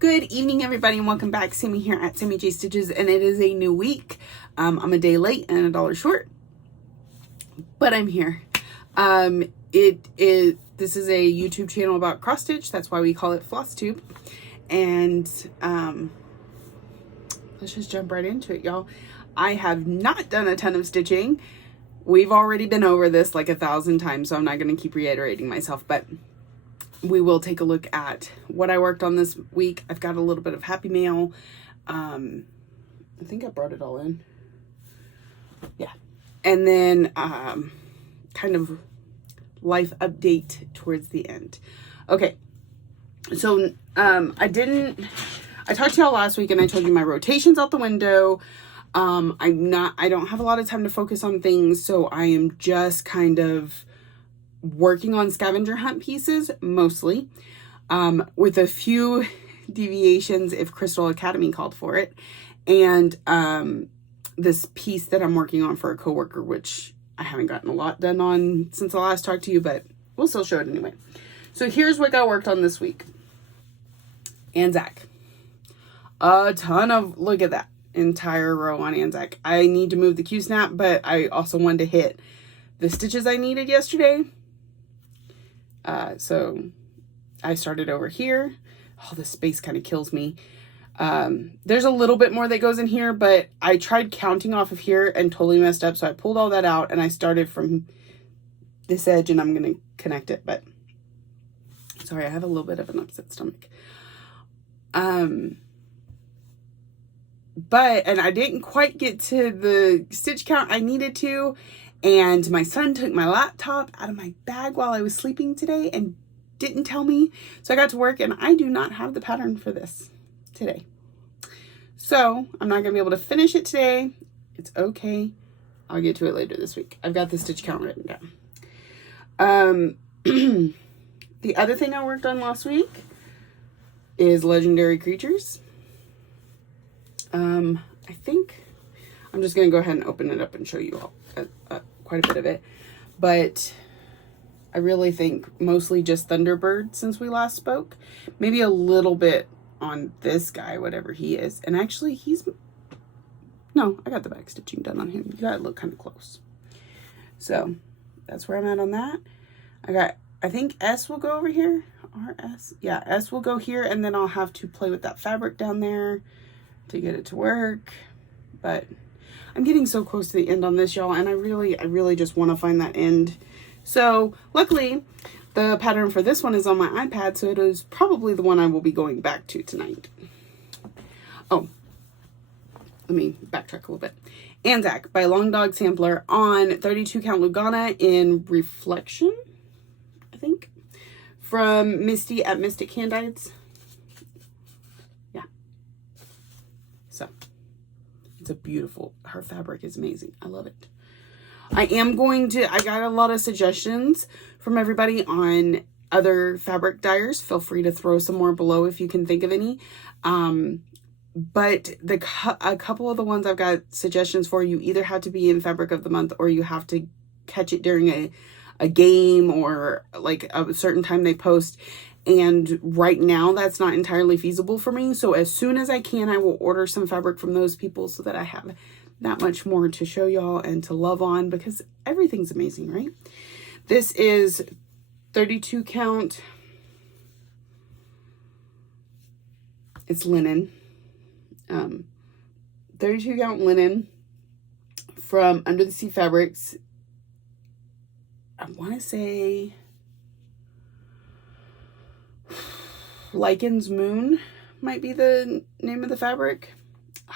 Good evening, everybody, and welcome back. Sammy here at Sammy J Stitches, and it is a new week. I'm a day late and $1 short, but I'm here. This is a YouTube channel about cross stitch. That's why we call it Floss Tube. And let's just jump right into it, y'all. I have not done a ton of stitching. We've already been over this like 1,000 times, so I'm not going to keep reiterating myself, but we will take a look at what I worked on this week. I've got a little bit of Happy Mail. I think I brought it all in. Yeah. And then kind of life update towards the end. Okay. So I talked to y'all last week and I told you my rotation's out the window. I don't have a lot of time to focus on things, so I am just kind of working on scavenger hunt pieces mostly, with a few deviations if Crystal Academy called for it, and this piece that I'm working on for a coworker, which I haven't gotten a lot done on since I last talked to you, but we'll still show it anyway. So here's what got worked on this week. Anzac. A ton of, look at that entire row on Anzac. I need to move the Q-snap, but I also wanted to hit the stitches I needed yesterday. So I started over here. Oh, this space kind of kills me. There's a little bit more that goes in here, but I tried counting off of here and totally messed up. So I pulled all that out and I started from this edge and I'm going to connect it, but sorry, I have a little bit of an upset stomach. And I didn't quite get to the stitch count I needed to. And my son took my laptop out of my bag while I was sleeping today and didn't tell me. So I got to work and I do not have the pattern for this today. So I'm not going to be able to finish it today. It's okay. I'll get to it later this week. I've got the stitch count written down. The other thing I worked on last week is Legendary Creatures. I think I'm just going to go ahead and open it up and show you all quite a bit of it. But I really think mostly just Thunderbird since we last spoke. Maybe a little bit on this guy, whatever he is. And actually no, I got the back stitching done on him. You gotta look kind of close. So that's where I'm at on that. I think S will go over here. RS. Yeah, S will go here. And then I'll have to play with that fabric down there to get it to work. But I'm getting so close to the end on this, y'all, and I really just want to find that end. So luckily the pattern for this one is on my iPad, so it is probably the one I will be going back to tonight. Oh, let me backtrack a little bit. Anzac by Long Dog Sampler on 32 count Lugana in Reflection, I think, from Misty at Mystic Handites. Yeah. So it's a beautiful, her fabric is amazing. I love it. I got a lot of suggestions from everybody on other fabric dyers. Feel free to throw some more below if you can think of any. But a couple of the ones I've got suggestions for, you either have to be in Fabric of the Month or you have to catch it during a game or like a certain time they post. And right now that's not entirely feasible for me. So as soon as I can, I will order some fabric from those people so that I have that much more to show y'all and to love on, because everything's amazing, right? This is 32 count. It's linen. 32 count linen from Under the Sea Fabrics. I want to say Lycan's Moon might be the name of the fabric.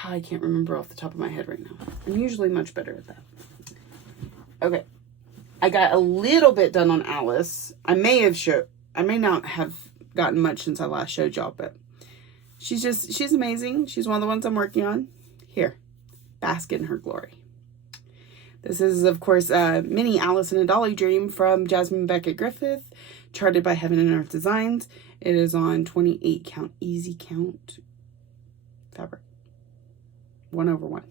I can't remember off the top of my head right now. I'm usually much better at that. Okay. I got a little bit done on Alice. I may not have gotten much since I last showed y'all, but she's amazing. She's one of the ones I'm working on. Here. Bask in her glory. This is, of course, Mini Alice in a Dolly Dream from Jasmine Beckett Griffith, charted by Heaven and Earth Designs. It is on 28 count, easy count fabric. 1/1.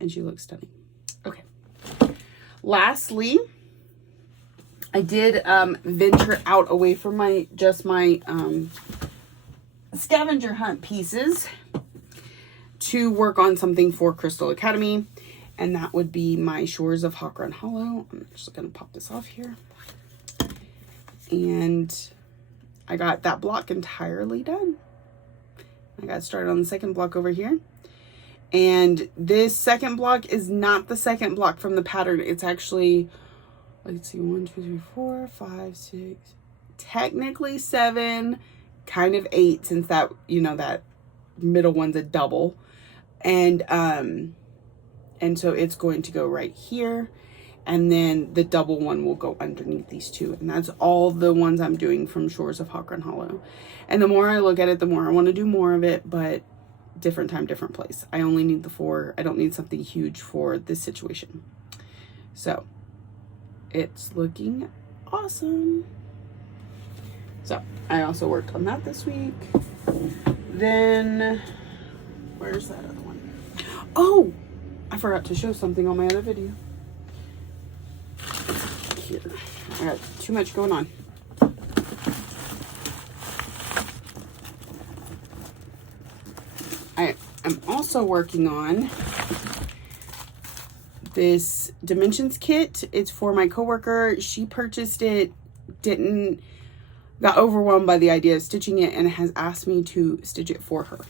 And she looks stunning. Okay. Lastly, I did venture out away from my scavenger hunt pieces to work on something for Crystal Academy. And that would be my Shores of Hawk Run Hollow. I'm just going to pop this off here. And I got that block entirely done. I got started on the second block over here. And this second block is not the second block from the pattern. It's actually, let's see, 1, 2, 3, 4, 5, 6, technically 7, kind of 8, since that, you know, that middle one's a double. And so it's going to go right here. And then the double one will go underneath these two. And that's all the ones I'm doing from Shores of Hawk Run Hollow. And the more I look at it, the more I want to do more of it, but different time, different place. I only need the 4. I don't need something huge for this situation. So it's looking awesome. So I also worked on that this week. Then where's that other one? Oh, I forgot to show something on my other video. Here, I got too much going on. I am also working on this Dimensions kit. It's for my coworker. She purchased it, got overwhelmed by the idea of stitching it, and has asked me to stitch it for her.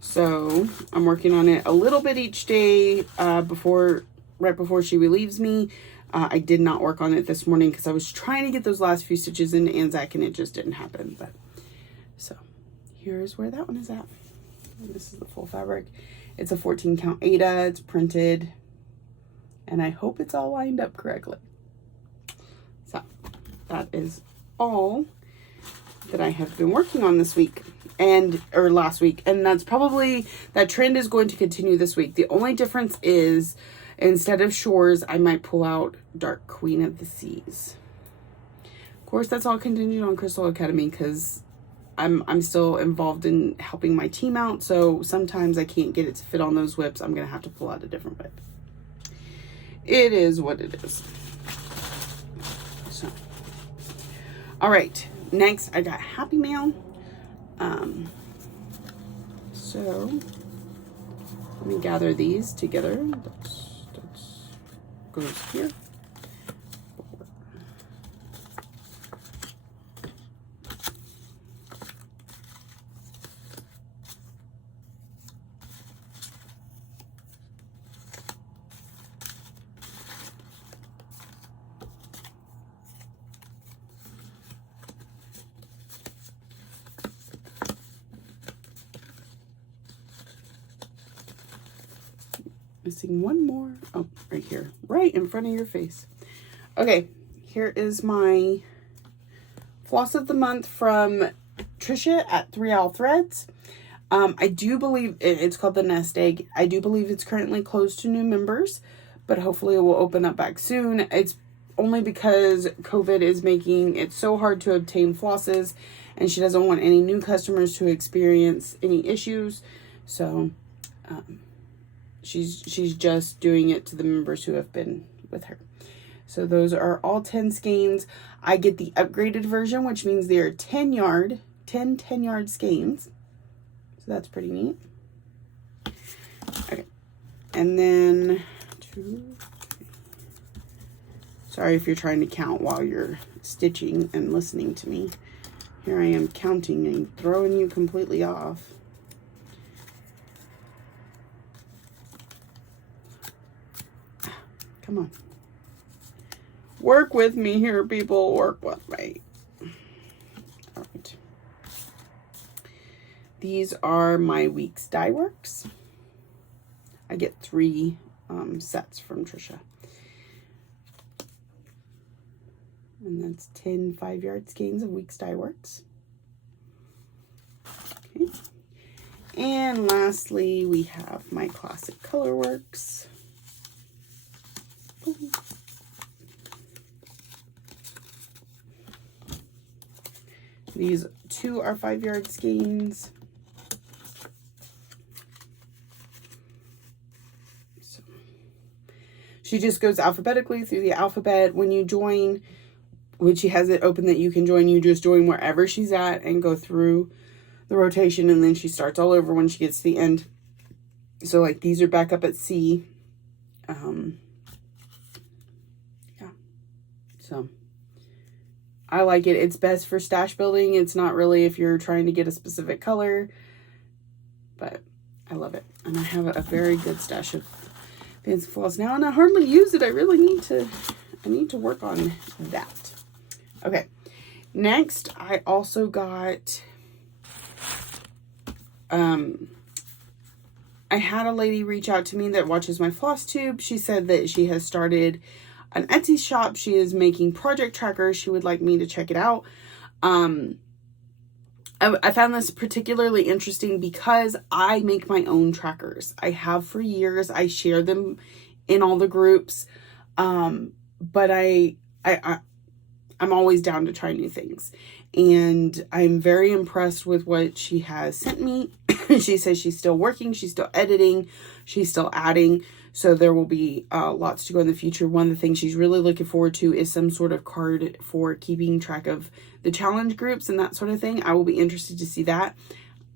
So I'm working on it a little bit each day right before she relieves me. I did not work on it this morning because I was trying to get those last few stitches into Anzac and it just didn't happen. But so here's where that one is at. This is the full fabric. It's a 14 count Aida. It's printed, and I hope it's all lined up correctly. So that is all that I have been working on this week or last week. And that's probably, that trend is going to continue this week. The only difference is, instead of Shores, I might pull out Dark Queen of the Seas. Of course, that's all contingent on Crystal Academy because I'm still involved in helping my team out. So sometimes I can't get it to fit on those WIPs. I'm going to have to pull out a different WIP. It is what it is. So, all right. Next, I got Happy Mail. So let me gather these together. That goes here. Missing one more. Oh, right here. Right in front of your face. Okay, here is my floss of the month from Trisha at 3 Owl Threads. I do believe it's called the Nest Egg. I do believe it's currently closed to new members, but hopefully it will open up back soon. It's only because COVID is making it so hard to obtain flosses, and she doesn't want any new customers to experience any issues. So, she's just doing it to the members who have been with her. So those are all 10 skeins. I get the upgraded version, which means they are 10 yard skeins. So that's pretty neat. Okay. And then sorry if you're trying to count while you're stitching and listening to me. Here I am counting and throwing you completely off. Come on. Work with me here, people. Work with me. All right. These are my week's die works. I get 3 sets from Trisha. And that's 10 5-yard skeins of week's die works. Okay. And lastly, we have my classic color works. These 2 are 5-yard skeins. So she just goes alphabetically through the alphabet. When you join, when she has it open that you can join, you just join wherever she's at and go through the rotation, and then she starts all over when she gets to the end. So like these are back up at C. Yeah. So I like it. It's best for stash building. It's not really if you're trying to get a specific color, but I love it. And I have a very good stash of fancy floss now, and I hardly use it. I really need to work on that. Okay. Next, I also got, I had a lady reach out to me that watches my floss tube. She said that she has started an Etsy shop. She is making project trackers. She would like me to check it out. I found this particularly interesting because I make my own trackers. I have for years. I share them in all the groups. But I'm always down to try new things. And I'm very impressed with what she has sent me. She says she's still working. She's still editing. She's still adding. So there will be lots to go in the future. One of the things she's really looking forward to is some sort of card for keeping track of the challenge groups and that sort of thing. I will be interested to see that.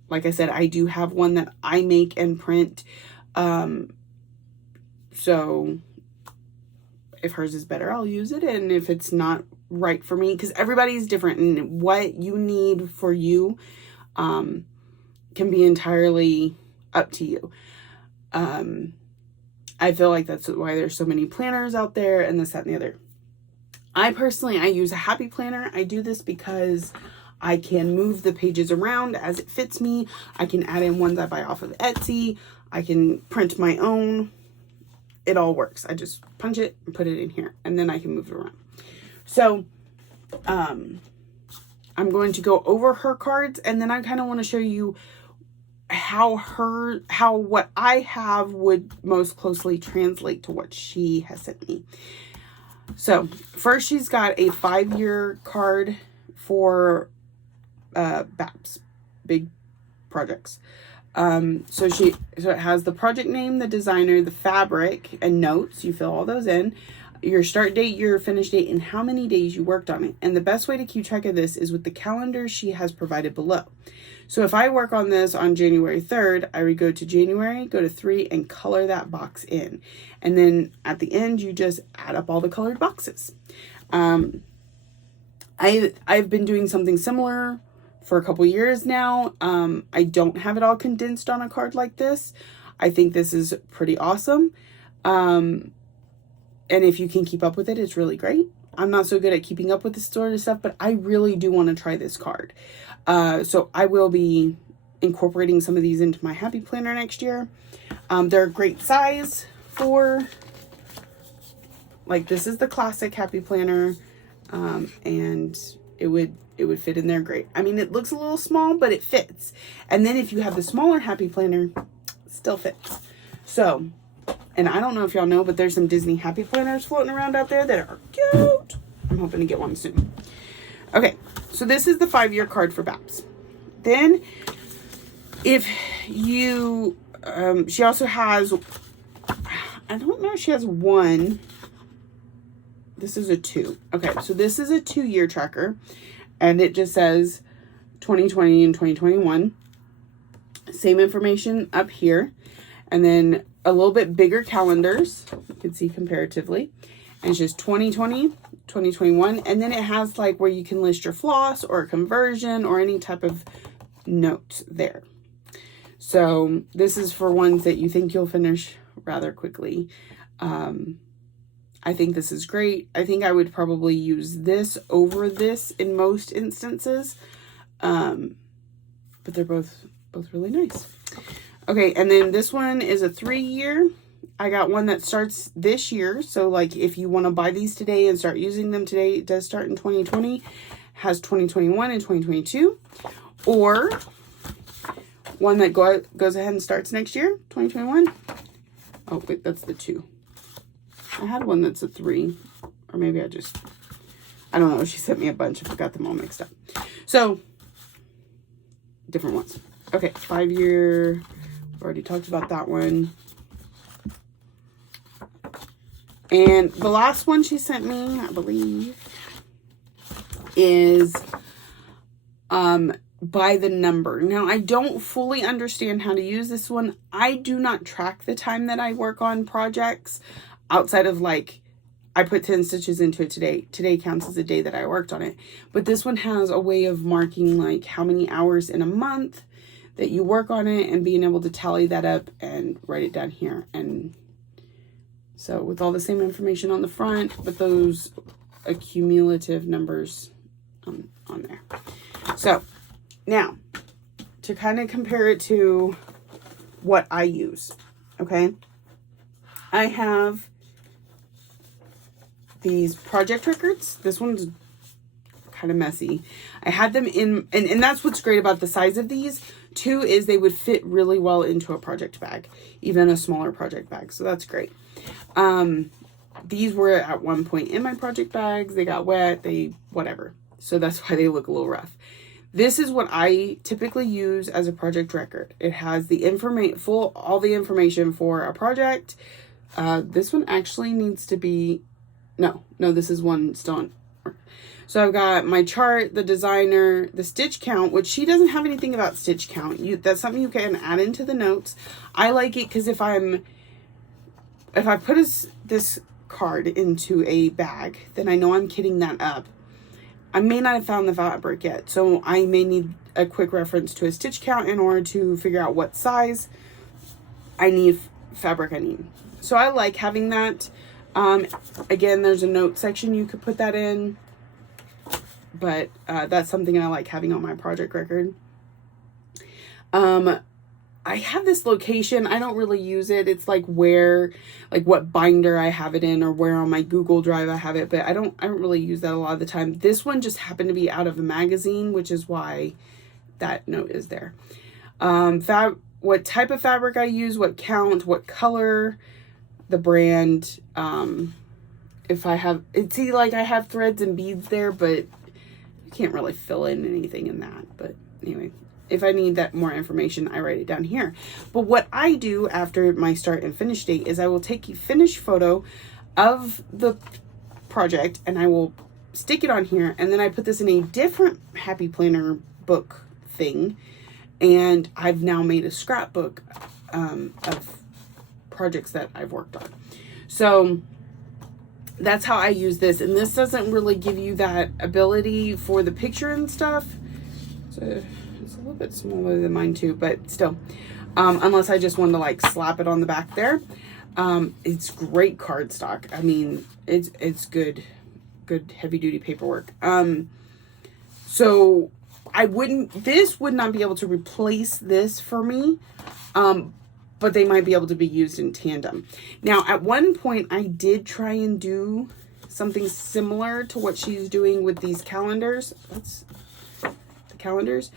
Like I said, I do have one that I make and print. So if hers is better, I'll use it. And if it's not right for me, because everybody's different, and what you need for you can be entirely up to you. I feel like that's why there's so many planners out there and this, that, and the other. I use a happy planner. I do this because I can move the pages around as it fits me. I can add in ones I buy off of Etsy. I can print my own. It all works. I just punch it and put it in here, and then I can move it around. So, I'm going to go over her cards, and then I kind of want to show you how what I have would most closely translate to what she has sent me. So first, she's got a 5-year card for BAPS, big projects. So it has the project name, the designer, the fabric, and notes. You fill all those in. Your start date, your finish date, and how many days you worked on it. And the best way to keep track of this is with the calendar she has provided below. So if I work on this on January 3rd, I would go to January, go to 3, and color that box in. And then at the end, you just add up all the colored boxes. I've been doing something similar for a couple years now. I don't have it all condensed on a card like this. I think this is pretty awesome. And if you can keep up with it, it's really great. I'm not so good at keeping up with this sort of stuff, but I really do want to try this card. So I will be incorporating some of these into my happy planner next year. They're a great size for, like, this is the classic happy planner. And it would fit in there great. I mean, it looks a little small, but it fits. And then if you have the smaller happy planner, it still fits. So, and I don't know if y'all know, but there's some Disney happy planners floating around out there that are cute. I'm hoping to get one soon. Okay, so this is the 5-year card for BAPS. Then, if you, she also has, I don't know if she has one. This is a 2. Okay, so this is a 2-year tracker, and it just says 2020 and 2021. Same information up here, and then a little bit bigger calendars. You can see comparatively. And it's just 2020, 2021, and then it has like where you can list your floss or a conversion or any type of note there. So this is for ones that you think you'll finish rather quickly. I think this is great. I think I would probably use this over this in most instances. But they're both really nice. Okay, and then this one is a 3-year. I got one that starts this year. So like if you want to buy these today and start using them today, it does start in 2020, has 2021 and 2022. Or one that goes ahead and starts next year, 2021. Oh, wait, that's the 2. I had one that's a 3, or maybe I don't know. She sent me a bunch. I forgot them all mixed up. So, different ones. Okay, 5-year. Already talked about that one. And the last one she sent me, I believe, is by the number. Now, I don't fully understand how to use this one. I do not track the time that I work on projects outside of like, I put 10 stitches into it today. Today counts as a day that I worked on it. But this one has a way of marking like how many hours in a month that you work on it and being able to tally that up and write it down here. And so with all the same information on the front, but those accumulative numbers on there. So now to kind of compare it to what I use, okay? I have these project records. This one's kind of messy. I had them in, and that's what's great about the size of these too, is they would fit really well into a project bag, even a smaller project bag. So that's great. These were at one point in my project bags. They got wet, whatever. So that's why they look a little rough. This is what I typically use as a project record. It has the all the information for a project. This one actually needs to be, no, this is one still on. So I've got my chart, the designer, the stitch count, which she doesn't have anything about stitch count. That's something you can add into the notes. I like it because if I put this card into a bag, then I know I'm kitting that up. I may not have found the fabric yet, so I may need a quick reference to a stitch count in order to figure out what size fabric I need. So I like having that. Again, there's a note section you could put that in, but that's something I like having on my project record. I have this location. I don't really use it. It's like what binder I have it in or where on my Google Drive I have it, but I don't really use that a lot of the time. This one just happened to be out of a magazine, which is why that note is there. What type of fabric I use, what count, what color, the brand. If I have, I have threads and beads there, but you can't really fill in anything in that. But anyway, if I need that more information, I write it down here. But what I do after my start and finish date is I will take a finished photo of the project and I will stick it on here. And then I put this in a different Happy Planner book thing. And I've now made a scrapbook of projects that I've worked on. So that's how I use this. And this doesn't really give you that ability for the picture and stuff. So it's a little bit smaller than mine too, but still, unless I just wanted to like slap it on the back there. It's great cardstock. I mean, it's good heavy duty paperwork. So this would not be able to replace this for me. But they might be able to be used in tandem. Now, at one point, I did try and do something similar to what she's doing with these calendars. That's the calendars.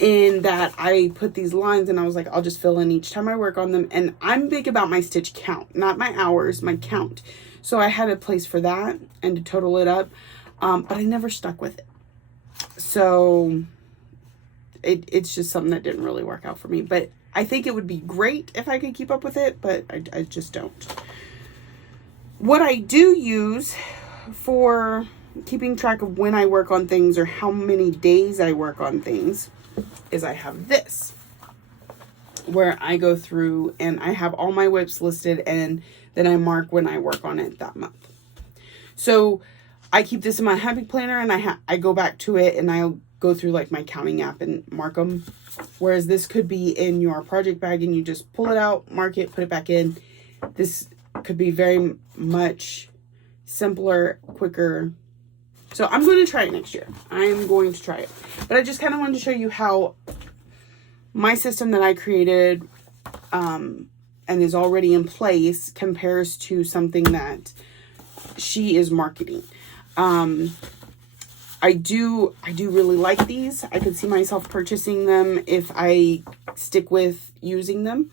In that I put these lines and I was like, I'll just fill in each time I work on them. And I'm big about my stitch count, not my hours, my count. So I had a place for that and to total it up. But I never stuck with it. So it's just something that didn't really work out for me. But I think it would be great if I could keep up with it, but I just don't. What I do use for keeping track of when I work on things or how many days I work on things is I have this, where I go through and I have all my WIPs listed and then I mark when I work on it that month. So I keep this in my Happy Planner and I go back to it and I'll go through like my counting app and mark them. Whereas this could be in your project bag and you just pull it out, mark it, put it back in. This could be very much simpler, quicker. So I'm going to try it next year. I'm going to try it. But I just kind of wanted to show you how my system that I created and is already in place compares to something that she is marketing. I do really like these. I could see myself purchasing them if I stick with using them.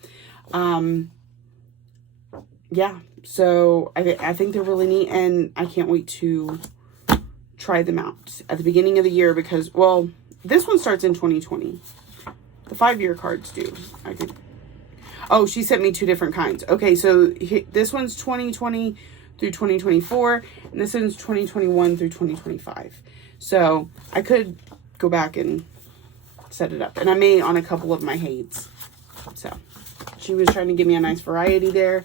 Yeah, so I think they're really neat and I can't wait to try them out at the beginning of the year because, well, this one starts in 2020. The 5-year cards do. Oh, she sent me 2 different kinds. Okay, so this one's 2020 through 2024 and this one's 2021 through 2025. So I could go back and set it up. And I may on a couple of my Hades. So she was trying to give me a nice variety there.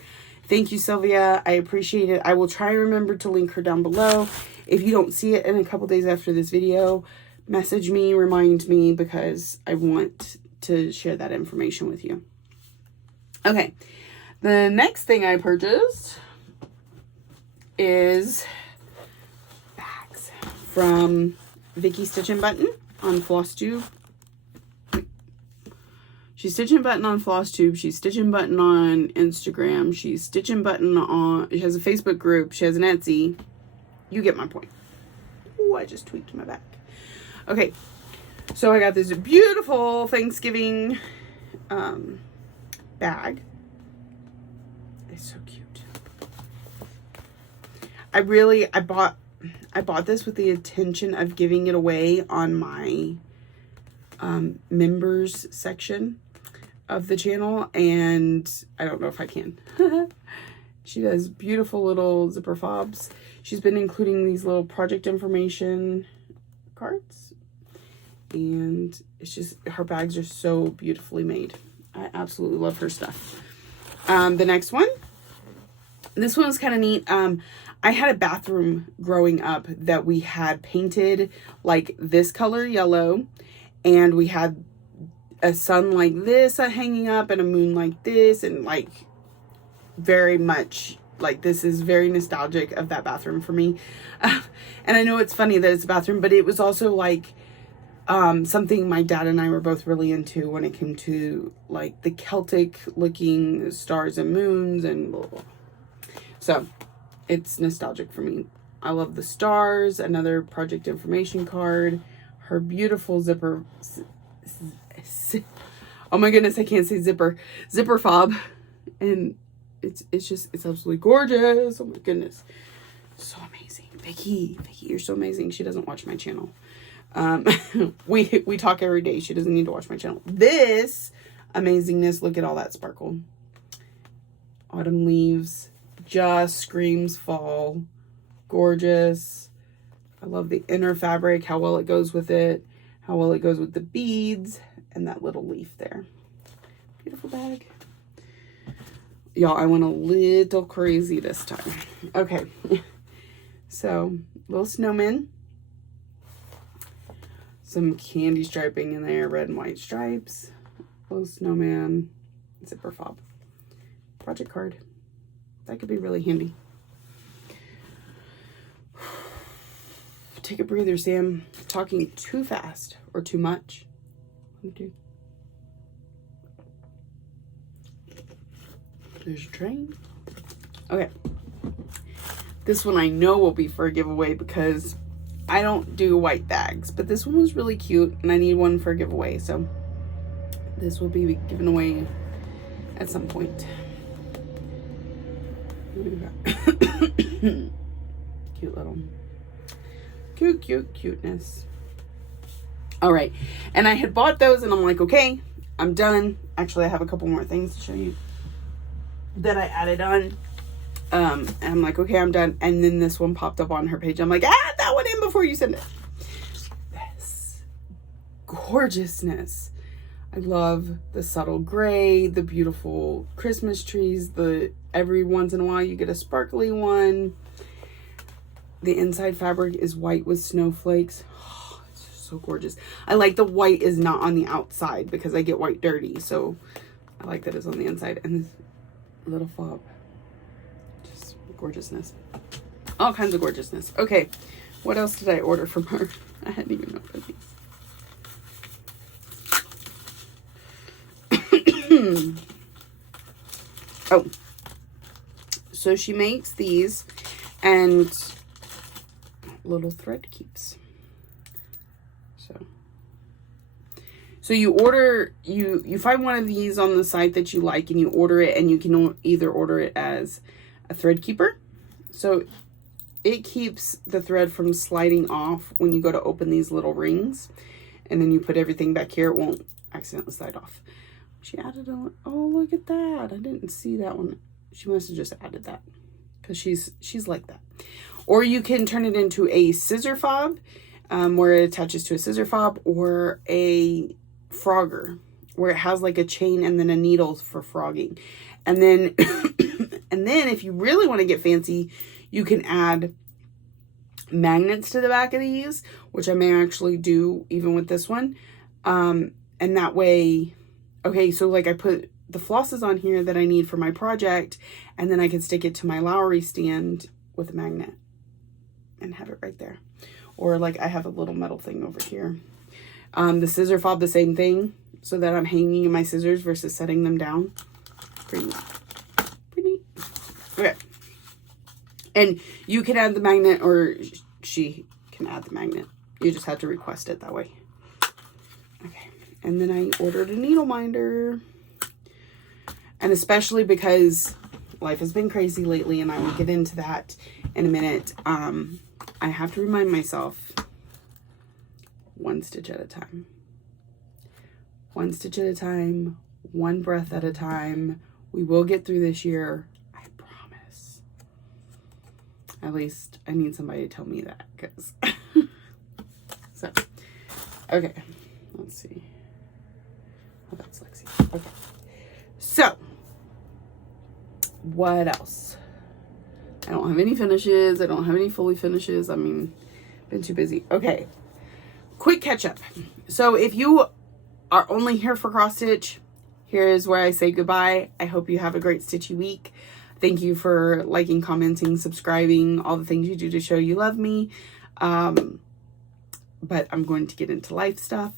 Thank you, Sylvia. I appreciate it. I will try and remember to link her down below. If you don't see it in a couple days after this video, message me, remind me, because I want to share that information with you. Okay. The next thing I purchased is bags from Vicky Stitch and Button on FlossTube. She's Stitch and Button on FlossTube. She's Stitch and Button on Instagram. She's Stitch and Button on... She has a Facebook group. She has an Etsy. You get my point. Ooh, I just tweaked my back. Okay. So I got this beautiful Thanksgiving bag. It's so cute. I bought this with the intention of giving it away on my members section of the channel, and I don't know if I can. She does beautiful little zipper fobs. She's been including these little project information cards, and it's just, her bags are so beautifully made. I absolutely love her stuff. The next one, this one was kind of neat. I had a bathroom growing up that we had painted like this color yellow, and we had a sun like this hanging up and a moon like this, and like very much like, this is very nostalgic of that bathroom for me. And I know it's funny that it's a bathroom, but it was also like something my dad and I were both really into when it came to like the Celtic looking stars and moons and blah, blah. So it's nostalgic for me. I love the stars, another project information card, her beautiful zipper, oh my goodness, I can't say zipper fob, and it's absolutely gorgeous. Oh my goodness, so amazing. Vicky, you're so amazing. She doesn't watch my channel. We talk every day. She doesn't need to watch my channel. This amazingness, look at all that sparkle. Autumn leaves, just screams fall. Gorgeous. I love the inner fabric, how well it goes with it, how well it goes with the beads, and that little leaf there. Beautiful bag. Y'all, I went a little crazy this time. Okay. So, little snowman. Some candy striping in there, red and white stripes. Little snowman. Zipper fob. Project card. That could be really handy. Take a breather, Sam. Talking too fast or too much. Okay. There's your train. Okay. This one I know will be for a giveaway because I don't do white bags, but this one was really cute and I need one for a giveaway, so this will be given away at some point. Cute little, cuteness. All right, and I had bought those and I'm like, okay, I'm done. Actually, I have a couple more things to show you that I added on. And I'm like, okay, I'm done. And then this one popped up on her page. I'm like, add that one in before you send it. This gorgeousness. I love the subtle gray, the beautiful Christmas trees, every once in a while you get a sparkly one. The inside fabric is white with snowflakes. Oh, it's just so gorgeous. I like the white is not on the outside because I get white dirty. So I like that it's on the inside. And this little fob. Just gorgeousness. All kinds of gorgeousness. Okay. What else did I order from her? I hadn't even opened these. Oh, so she makes these and little thread keeps. So you order, you find one of these on the site that you like and you order it, and you can either order it as a thread keeper. So it keeps the thread from sliding off when you go to open these little rings, and then you put everything back here. It won't accidentally slide off. She added a, oh, look at that. I didn't see that one. She must have just added that because she's like that. Or you can turn it into a scissor fob, where it attaches to a scissor fob, or a frogger, where it has like a chain and then a needle for frogging. And then, and then if you really want to get fancy, you can add magnets to the back of these, which I may actually do even with this one. And that way, okay, so like I put the flosses on here that I need for my project, and then I can stick it to my Lowry stand with a magnet and have it right there. Or like I have a little metal thing over here. The scissor fob, the same thing, so that I'm hanging my scissors versus setting them down. Pretty neat. Pretty neat. Okay. And you can add the magnet, or she can add the magnet. You just have to request it that way. Okay. And then I ordered a needle minder. And especially because life has been crazy lately, and I will get into that in a minute, I have to remind myself, one stitch at a time. One stitch at a time, one breath at a time. We will get through this year. I promise. At least I need somebody to tell me that, because so, okay, let's see. Oh, that's Lexi. Okay. So, what else? I don't have any finishes. I don't have any fully finishes. I mean, been too busy. Okay. Quick catch up. So if you are only here for cross stitch, here is where I say goodbye. I hope you have a great stitchy week. Thank you for liking, commenting, subscribing, all the things you do to show you love me. But I'm going to get into life stuff.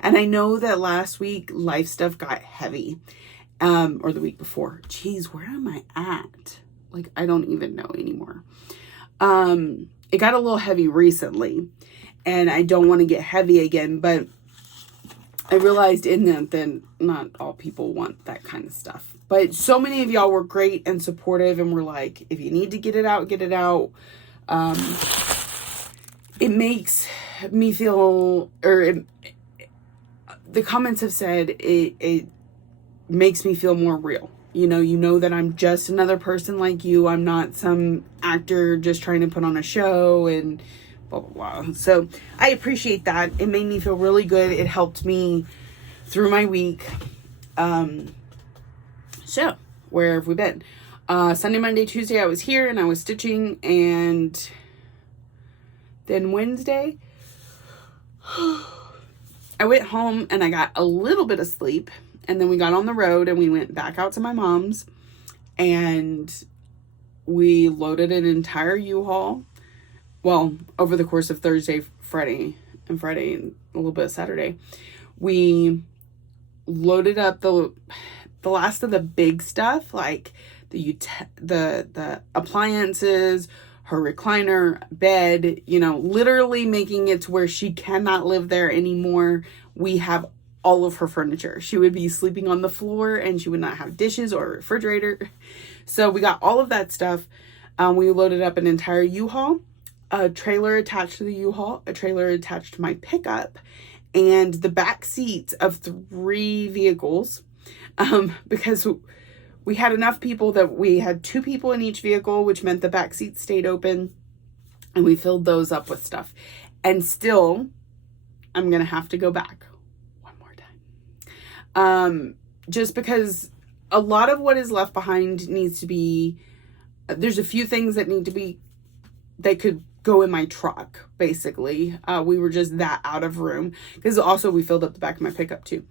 And I know that last week life stuff got heavy. Or the week before. Jeez, where am I at? Like, I don't even know anymore. It got a little heavy recently, and I don't want to get heavy again, but I realized in that not all people want that kind of stuff. But so many of y'all were great and supportive, and were like, if you need to get it out, get it out. It makes me feel, the comments have said it makes me feel more real. You know that I'm just another person like you. I'm not some actor just trying to put on a show and blah, blah, blah. So I appreciate that. It made me feel really good. It helped me through my week. So where have we been? Sunday, Monday, Tuesday, I was here and I was stitching, and then Wednesday, I went home and I got a little bit of sleep. And then we got on the road and we went back out to my mom's, and we loaded an entire U-Haul. Well, over the course of Thursday, Friday, and a little bit of Saturday, we loaded up the last of the big stuff, like the appliances, her recliner, bed, literally making it to where she cannot live there anymore. We have all of her furniture. She would be sleeping on the floor, and she would not have dishes or a refrigerator. So we got all of that stuff. We loaded up an entire U-Haul, a trailer attached to the U-Haul, a trailer attached to my pickup, and the back seats of 3 vehicles, because we had enough people that we had 2 people in each vehicle, which meant the back seats stayed open, and we filled those up with stuff. And still, I'm going to have to go back just because a lot of what is left behind needs to be, there's a few things that they could go in my truck, basically. We were just that out of room, because also we filled up the back of my pickup too.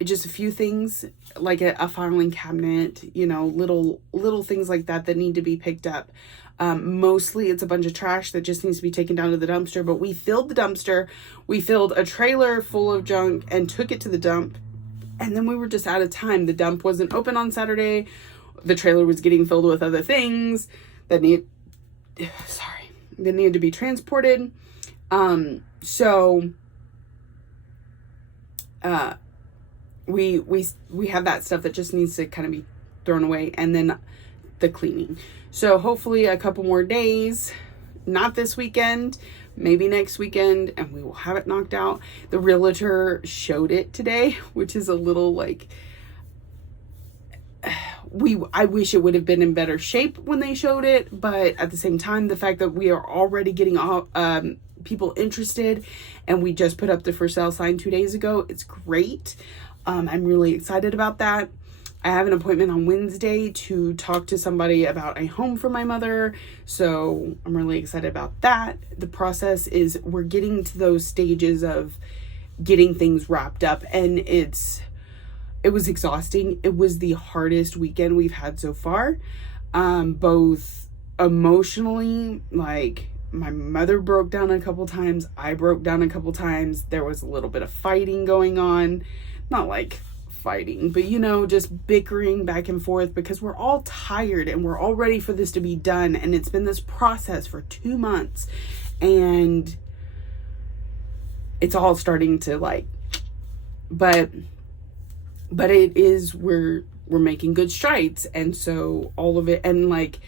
Just a few things, like a filing cabinet, little things like that need to be picked up. Mostly it's a bunch of trash that just needs to be taken down to the dumpster, but we filled the dumpster. We filled a trailer full of junk and took it to the dump. And then we were just out of time. The dump wasn't open on Saturday. The trailer was getting filled with other things that needed to be transported. We have that stuff that just needs to kind of be thrown away, and then the cleaning. So hopefully a couple more days, not this weekend, maybe next weekend, and we will have it knocked out. The realtor showed it today, which is a little like, I wish it would have been in better shape when they showed it, but at the same time, the fact that we are already getting people interested, and we just put up the for sale sign 2 days ago, it's great. I'm really excited about that. I have an appointment on Wednesday to talk to somebody about a home for my mother, so I'm really excited about that. The process is we're getting to those stages of getting things wrapped up, and it was exhausting. It was the hardest weekend we've had so far, both emotionally, like my mother broke down a couple times, I broke down a couple times, there was a little bit of fighting going on, not like fighting, but you know, just bickering back and forth because we're all tired and we're all ready for this to be done, and it's been this process for 2 months, and it's all starting to like, but it is, we're making good strides. And so all of it, and like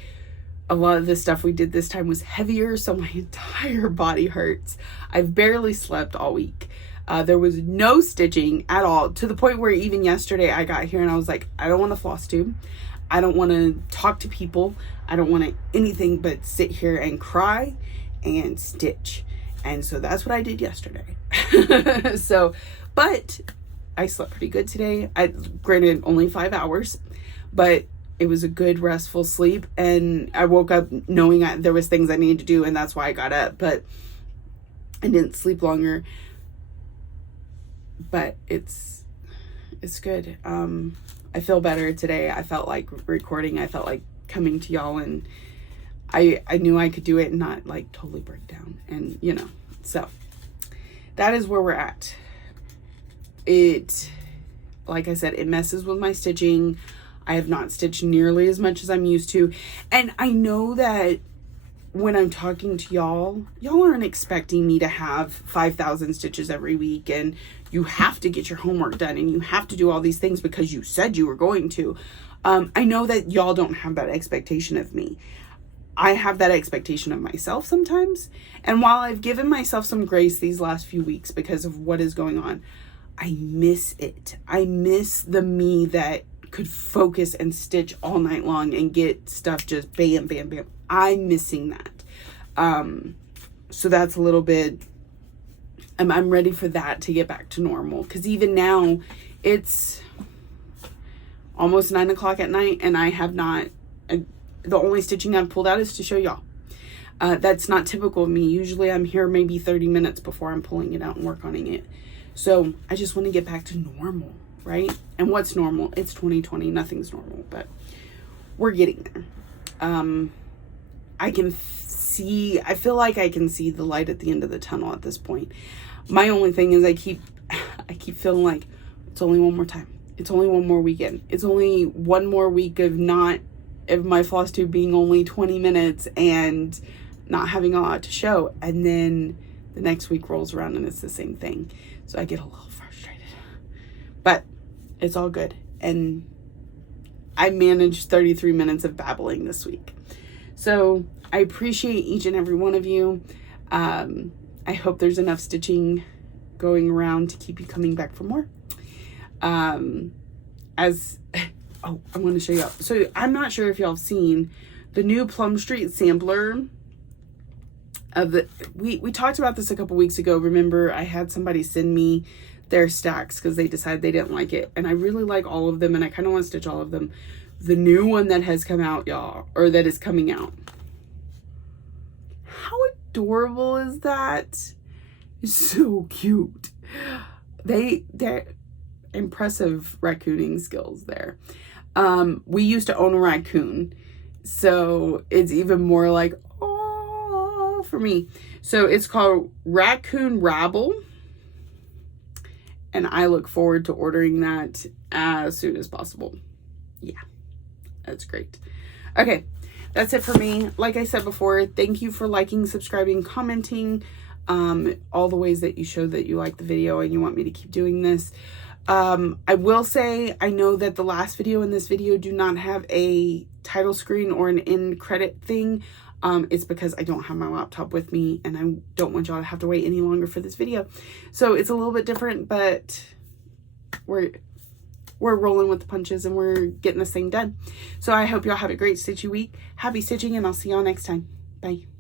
a lot of the stuff we did this time was heavier, so my entire body hurts. I've barely slept all week. There was no stitching at all, to the point where even yesterday I got here and I was like, I don't want a floss tube. I don't want to talk to people. I don't want anything but sit here and cry and stitch. And so that's what I did yesterday. So, but I slept pretty good today. Granted, only 5 hours, but it was a good restful sleep. And I woke up knowing there was things I needed to do, and that's why I got up, but I didn't sleep longer. But it's good. I feel better today. I felt like recording. I felt like coming to y'all, and I knew I could do it and not like totally break down. And you know, so that is where we're at. It, like I said, it messes with my stitching. I have not stitched nearly as much as I'm used to. And I know that when I'm talking to y'all aren't expecting me to have 5,000 stitches every week, and you have to get your homework done, and you have to do all these things because you said you were going to. I know that y'all don't have that expectation of me. I have that expectation of myself sometimes. And while I've given myself some grace these last few weeks because of what is going on, I miss it. I miss the me that could focus and stitch all night long and get stuff just bam, bam, bam. I'm missing that. So that's a little bit, I'm ready for that to get back to normal. Because even now, it's almost 9 o'clock at night, and I have not, the only stitching I've pulled out is to show y'all. That's not typical of me. Usually I'm here maybe 30 minutes before I'm pulling it out and working on it. So I just want to get back to normal, right? And what's normal? It's 2020. Nothing's normal, but we're getting there. I feel like I can see the light at the end of the tunnel at this point. My only thing is I keep feeling like it's only one more time. It's only one more weekend. It's only one more week of my floss tube being only 20 minutes and not having a lot to show. And then the next week rolls around and it's the same thing. So I get a little frustrated, but it's all good. And I managed 33 minutes of babbling this week. So I appreciate each and every one of you. I hope there's enough stitching going around to keep you coming back for more. I want to show you. So I'm not sure if y'all have seen the new Plum Street sampler of we talked about this a couple weeks ago. Remember, I had somebody send me their stacks because they decided they didn't like it, and I really like all of them, and I kind of want to stitch all of them. The new one that has come out, y'all, or that is coming out, how adorable is that? It's so cute. They're impressive raccooning skills there. We used to own a raccoon, so it's even more like, oh, for me. So it's called Raccoon Rabble, and I look forward to ordering that as soon as possible. Yeah, that's great. Okay, that's it for me. Like I said before, thank you for liking, subscribing, commenting, all the ways that you show that you like the video and you want me to keep doing this. I will say, I know that the last video and this video do not have a title screen or an end credit thing. It's because I don't have my laptop with me and I don't want y'all to have to wait any longer for this video. So it's a little bit different, but we're rolling with the punches and we're getting this thing done. So I hope y'all have a great stitchy week. Happy stitching, and I'll see y'all next time. Bye.